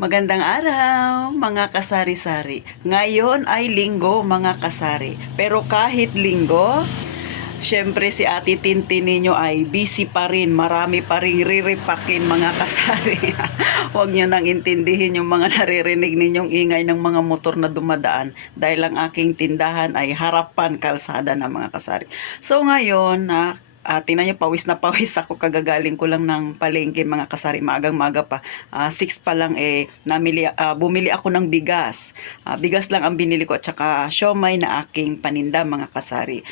Magandang araw, mga kasari-sari. Ngayon ay linggo, mga kasari. Pero kahit linggo, syempre si Ate Tintin ninyo ay busy pa rin. Marami pa rin riripakin, mga kasari. Huwag nyo nang intindihin yung mga naririnig ninyong ingay ng mga motor na dumadaan. Dahil ang aking tindahan ay harapan kalsada na, mga kasari. So ngayon, tingnan nyo, pawis na pawis ako, kagagaling ko lang ng palengke, mga kasari, maagang-maga pa. 6 pa lang bumili ako ng bigas. Bigas lang ang binili ko at saka siomay na aking paninda, mga kasari.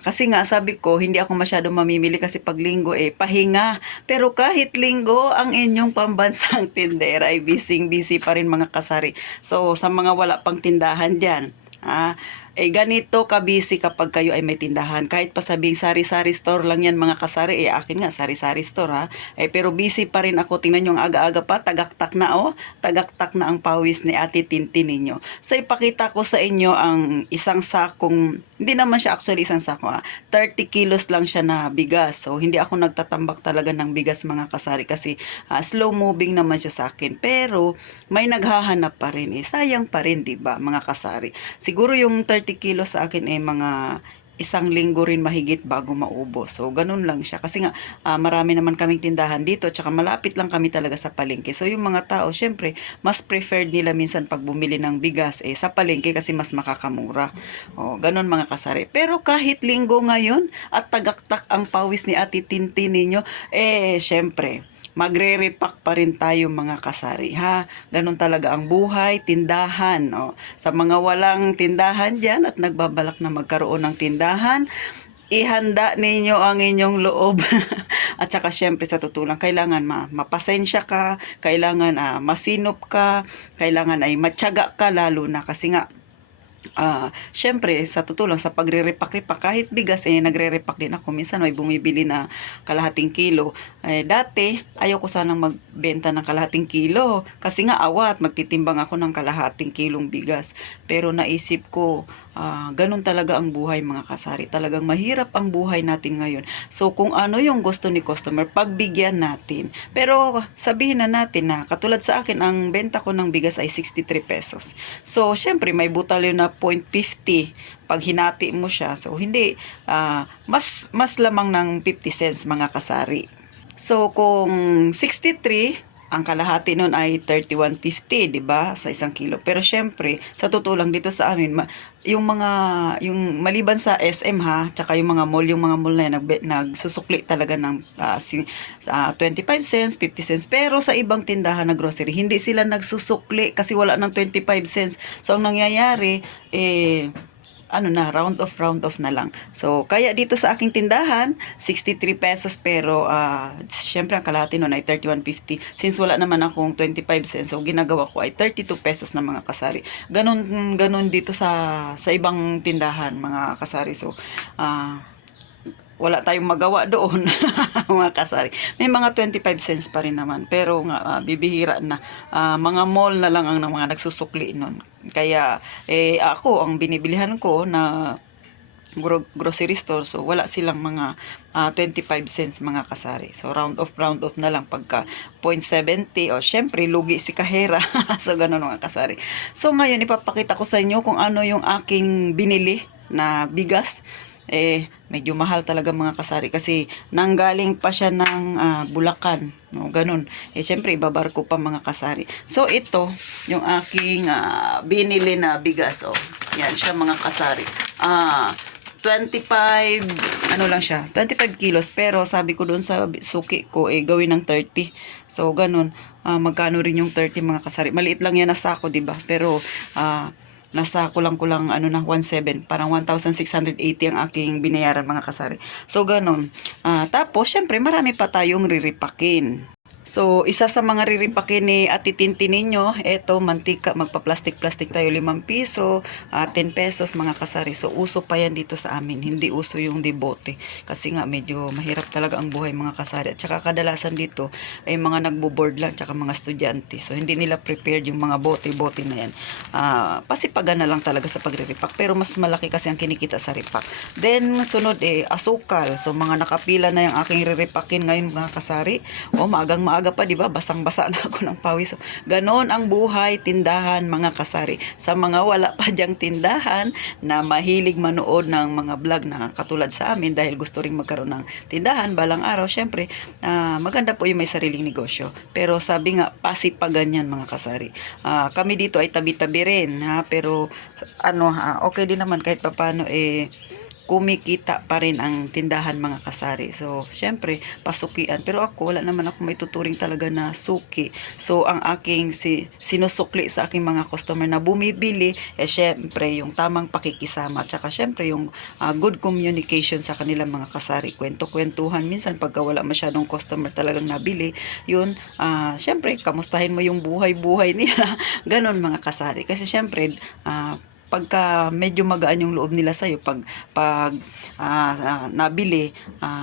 Kasi nga sabi ko, hindi ako masyado mamimili kasi pag linggo pahinga. Pero kahit linggo, ang inyong pambansang tindera ay busy pa rin, mga kasari. So sa mga wala pang tindahan dyan, ganito ka-busy kapag kayo ay may tindahan. Kahit pa sabing sari-sari store lang yan, mga kasari, akin nga sari-sari store pero busy pa rin ako. Tingnan nyo, ang aga-aga pa, tagaktak na tagaktak na ang pawis ni Ate Tintin ninyo. So ipakita ko sa inyo ang isang sakong, hindi naman siya actually isang sako, 30 kilos lang siya na bigas. So hindi ako nagtatambak talaga ng bigas, mga kasari, kasi slow moving naman siya sa akin. Pero may naghahanap pa rin, sayang pa rin, 'di ba, mga kasari? Siguro yung 30 kilos sa akin mga isang linggo rin mahigit bago maubos. So, ganun lang siya. Kasi nga, marami naman kaming tindahan dito, tsaka malapit lang kami talaga sa palengke. So, yung mga tao, syempre, mas preferred nila minsan pag bumili ng bigas sa palengke kasi mas makakamura. Ganun, mga kasari. Pero kahit linggo ngayon at tagaktak ang pawis ni Ate Tintin ninyo, syempre, magre-repack pa rin tayo, mga kasari, Ganun talaga ang buhay, tindahan. Sa mga walang tindahan dyan at nagbabalak na magkaroon ng tindahan, ihanda ninyo ang inyong loob. At saka syempre, sa tutulang, kailangan mapasensya ka, kailangan masinop ka, kailangan ay matyaga ka, lalo na kasi nga, syempre, sa tutulong sa pagre-repack-repack, kahit bigas nagre-repack din ako. Minsan may bumibili na kalahating kilo. Dati ayaw ko sanang magbenta ng kalahating kilo kasi nga awat, magtitimbang ako ng kalahating kilong bigas. Pero naisip ko, ganun talaga ang buhay, mga kasari. Talagang mahirap ang buhay natin ngayon. So kung ano yung gusto ni customer, pagbigyan natin. Pero sabihin na natin na katulad sa akin, ang benta ko ng bigas ay 63 pesos. So syempre may butalyo na 0.50 pag hinati mo siya. So hindi, mas lamang ng 50 cents, mga kasari. So kung 63, ang kalahati nun ay 31.50, 'di ba? Sa isang kilo. Pero syempre, sa totoo lang dito sa amin, yung maliban sa SM tsaka yung mga mall na yan, nagsusukli talaga ng 25 cents, 50 cents. Pero sa ibang tindahan na grocery, hindi sila nagsusukli kasi wala ng 25 cents. So ang nangyayari, round off na lang. So, kaya dito sa aking tindahan, 63 pesos, pero syempre ang kalahati nun ay 31.50. Since wala naman akong 25 cents, so ginagawa ko ay 32 pesos na, mga kasari. Ganun dito sa ibang tindahan, mga kasari. So, wala tayong magawa doon, mga kasari. May mga 25 cents pa rin naman, pero nga bibihira na. Mga mall na lang ang mga nagsusukli nun. Kaya ako, ang binibilihan ko na grocery store, so wala silang mga 25 cents, mga kasari. So round off na lang pagka 0.70, syempre lugi si kahera. So ganun, mga kasari. So ngayon ipapakita ko sa inyo kung ano yung aking binili na bigas. Medyo mahal talaga, mga kasari, kasi nanggaling pa siya ng Bulacan, ganun. Syempre ibabarko pa, mga kasari. So ito yung aking binili na bigas. Yan siya, mga kasari. 25 lang siya, 25 kilos, pero sabi ko doon sa suki ko gawin ng 30. So ganun, magkano rin yung 30, mga kasari? Maliit lang yan na sako, diba? Pero nasa kulang-kulang 1.7, parang 1,680 ang aking binayaran, mga kasari. So ganun. Tapos syempre marami pa tayong riripakin. So, isa sa mga riripakin ni Ate Tintin ninyo, eto, mantika, magpa-plastic-plastic tayo, 5 piso, 10 pesos, mga kasari. So, uso pa yan dito sa amin, hindi uso yung debote. Kasi nga, medyo mahirap talaga ang buhay, mga kasari. At saka kadalasan dito, ay mga nagbo-board lang, tsaka mga estudyante. So, hindi nila prepared yung mga bote-bote na yan. Pasipagan na lang talaga sa pagre-repack. Pero mas malaki kasi ang kinikita sa repack. Then, sunod asukal. So, mga nakapila na yung aking riripakin ngayon, mga kasari. Maagang maaga pa, di ba? Basang-basa na ako ng pawis. So, ganon ang buhay tindahan, mga kasari. Sa mga wala pa diyang tindahan na mahilig manood ng mga vlog na katulad sa amin dahil gusto ring magkaroon ng tindahan balang araw, syempre, maganda po yung may sariling negosyo. Pero sabi nga, pa ganyan, mga kasari. Kami dito ay tabi-tabi rin, ha? Pero okay din naman kahit papano kumikita pa rin ang tindahan, mga kasari. So, syempre, pasukian. Pero ako, wala naman ako may tuturing talaga na suki. So, ang aking sinusukli sa aking mga customer na bumibili, syempre, yung tamang pakikisama. Tsaka, syempre, yung good communication sa kanilang mga kasari. Kwento-kwentuhan. Minsan, pagka wala masyadong customer talagang nabili, yun, syempre, kamustahin mo yung buhay-buhay nila. Ganon, mga kasari. Kasi, syempre, pagka medyo magaan yung loob nila sa'yo, pag nabili,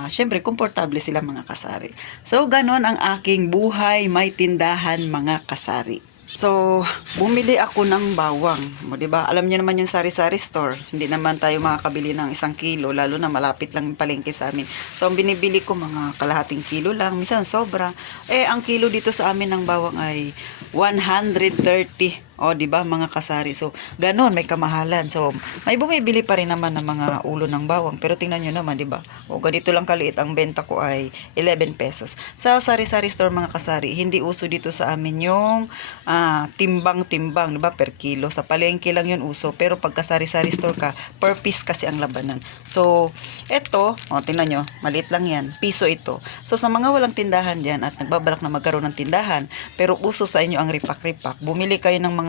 syempre, komportable sila, mga kasari. So, ganon ang aking buhay may tindahan, mga kasari. So, bumili ako ng bawang. Mo, 'di ba? Alam niyo naman yung sari-sari store. Hindi naman tayo makakabili ng 1 kilo, lalo na malapit lang yung palengke sa amin. So, ang binibili ko mga kalahating kilo lang, minsan sobra. Ang kilo dito sa amin ng bawang ay 130. O, di ba, mga kasari? So, ganon, may kamahalan. So, may bumibili pa rin naman ng mga ulo ng bawang. Pero tingnan nyo naman, di ba? O, ganito lang kaliit. Ang benta ko ay 11 pesos. Sa sari-sari store, mga kasari, hindi uso dito sa amin yung timbang-timbang, di ba? Per kilo. Sa palengke lang yun uso. Pero pagka sari-sari store ka, per piece kasi ang labanan. So, eto, tingnan nyo, maliit lang yan. Piso ito. So, sa mga walang tindahan dyan at nagbabalak na magkaroon ng tindahan, pero uso sa inyo ang ripak-ripak, bumili kayo ng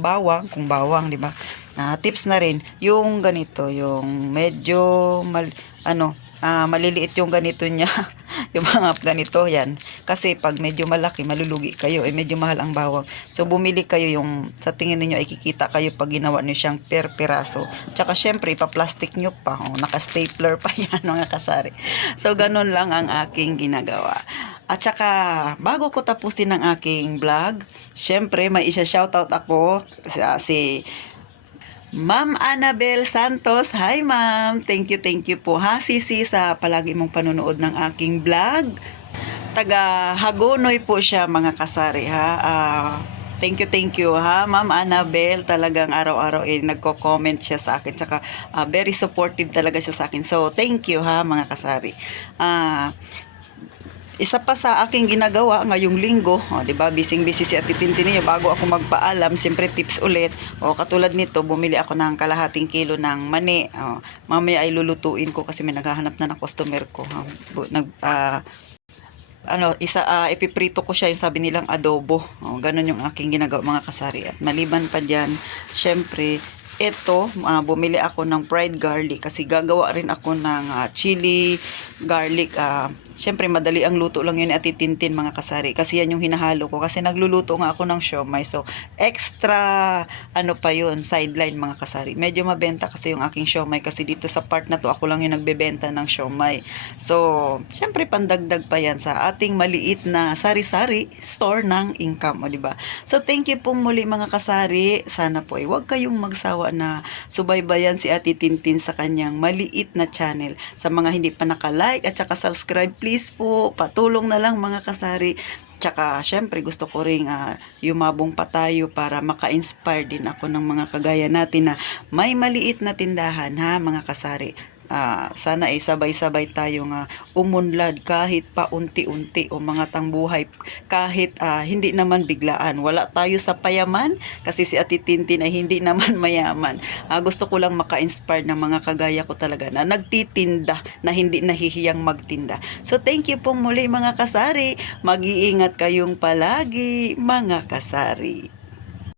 bawang, kung bawang, di ba? Tips na rin, yung ganito, yung medyo maliliit yung ganito niya, yung mga ganito, yan. Kasi pag medyo malaki, malulugi kayo, medyo mahal ang bawang. So, bumili kayo yung, sa tingin niyo ay kikita kayo pag ginawa niyo siyang per piraso. Tsaka, syempre, ipa-plastic nyo pa, naka-stapler pa yan, mga kasari. So, ganun lang ang aking ginagawa. At saka, bago ko tapusin ang aking vlog, syempre, may isa-shoutout ako si Ma'am Annabel Santos. Hi, ma'am. Thank you po, ha, sisi, sa palagi mong panonood ng aking vlog. Taga Hagonoy po siya, mga kasari, ha. Thank you, ha, Ma'am Annabel. Talagang araw-araw nagko-comment siya sa akin. Tsaka, very supportive talaga siya sa akin. So, thank you, ha, mga kasari. Isa pa sa aking ginagawa ngayong linggo, 'di ba? Busy si Ate Tintin niyo. Bago ako magpaalam, siyempre tips ulit. Katulad nito, bumili ako ng kalahating kilo ng mani. Mamaya ay lulutuin ko kasi may naghahanap na ng customer ko. Ipiprito ko siya, yung sabi nilang adobo. Ganun yung aking ginagawa, mga kasari. At maliban pa diyan, syempre, ito, bumili ako ng fried garlic kasi gagawa rin ako ng chili garlic. Syempre, madali ang luto lang yun, Ate Tintin, mga kasari. Kasi yan yung hinahalo ko. Kasi nagluluto nga ako ng siomay. So, extra, pa yun, sideline, mga kasari. Medyo mabenta kasi yung aking siomay. Kasi dito sa part na to, ako lang yung nagbebenta ng siomay. So, syempre, pandagdag pa yan sa ating maliit na sari-sari store ng income, o diba? So, thank you pong muli, mga kasari. Sana po huwag kayong magsawa na subaybayan si Ate Tintin sa kanyang maliit na channel. Sa mga hindi pa naka-like at saka subscribe, please po, patulong na lang, mga kasari. Tsaka, syempre, gusto ko ring yumabong pa tayo para maka-inspire din ako ng mga kagaya natin na may maliit na tindahan, ha, mga kasari. Sana sabay-sabay tayong umunlad kahit pa unti-unti, o mga tangbuhay, kahit hindi naman biglaan. Wala tayo sa payaman kasi si Ate Tintin ay hindi naman mayaman. Gusto ko lang maka-inspire ng mga kagaya ko talaga na nagtitinda, na hindi nahihiyang magtinda. So, thank you pong muli, mga kasari. Mag-iingat kayong palagi, mga kasari.